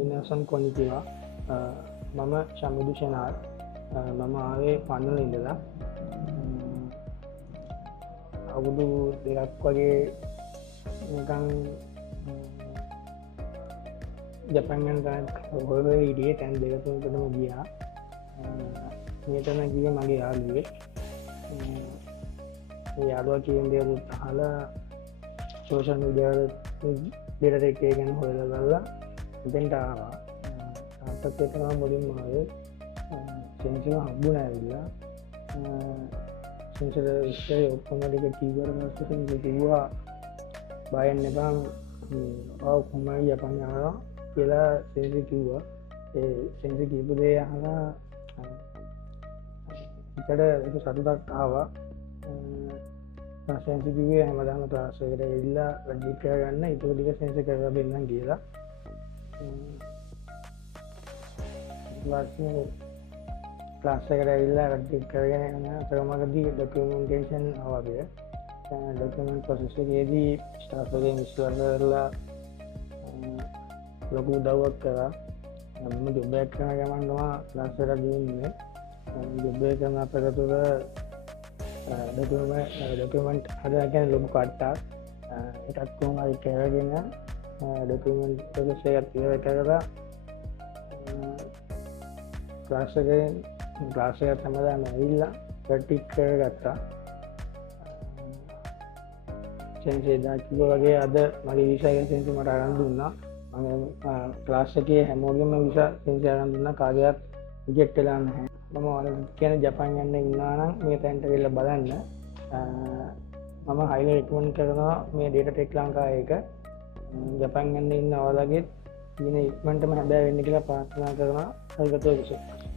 විනසන් කොනිතිවා මම ශමිදු ෂනාල් මම ආවේ පන්නල ඉඳලා අවුරුදු දෙකක් වගේ නිකන් ජපන්ගෙන් හොය ඉඩිය තැන් දෙකතුකටම ගියා මේතන ගිය මගේ යාළුවෙක් යාළුවා කියන දේවලුත් අහලා සෝෂල් මීඩියා දෙරට එකේ ගැන හොයලා බලලා එතෙන්ට ආවා තාත්තත් එක්ක මම මුලින්ම ආවේ සෙන්සර් හම්බුණා ඇවිල්ලා සෙන්සර් ඉස්සේ ඔක්කොම ටික කිව්වට පස්සේ සෙන්සර් කිව්වා බයෙන් එපා ආව කොහමයි ජපාන් ආවා කියලා සෙන්සර් කිව්වා ඒ සෙන්සර් කියපු දේ අහලා ඉතල ඒක සතුටක් ආවා සෙන්සර් කිව්වේ හැමදාම ක්ලාස් එකට ඇවිල්ලා වැඩි කරගන්න ඒක ටික සෙන්සර් කරලා දෙන්නම් කියලා ක්ලාස් එකට ඇවිල්ලා වැඩි කරගෙන යන අතරමඟදී ඩොකියුමන්ටේෂන් ආවා අපිට ඩොකියුමන්ට් ප්‍රොසෙස් එකේදී ස්ටාෆ් එකෙන් ඉස්සරහ කරලා ලොකු උදව්වක් කරා මම ජොබ් එකක් කරන ගමන් තමයි ක්ලාස් එකට ගිහින්නේ ජොබ් එක කරන අතරතුර ඩොකියුමන්ට් හදාගෙන ලොකු කට්ටක් ඒකත් කොහොමද කරගෙන ඩොකියුමන්ට් ප්‍රොසෙස් එකත් ඉවර කරලා ක්ලාස් එකට හැමදාම ඇවිල්ලා ප්‍රැක්ටිස් කරගත්තා සෙන්සර් දාකිව වගේ අද මගේ වීසා එක සෙන්සර් මට අරන් දුන්නා මම ක්ලාස් එකේ හැමෝගෙම වීසා සෙන්සර් අරන් දුන්නා කාගේවත් රිජෙක්ට් වෙලා නැහැ මම ඔයාලට කියන ජපාන් යන්න ඉන්නවා නම් මේ තැනට වෙලා බලන්න මම highly recommend කරනවා මේ data tech ලංකාව එක ජපාන් යන්න ඉන්න ඔයාලගේ දින ඉක්මනටම හැබෑ වෙන්න කියලා ප්‍රාර්ථනා කරනවා හරියට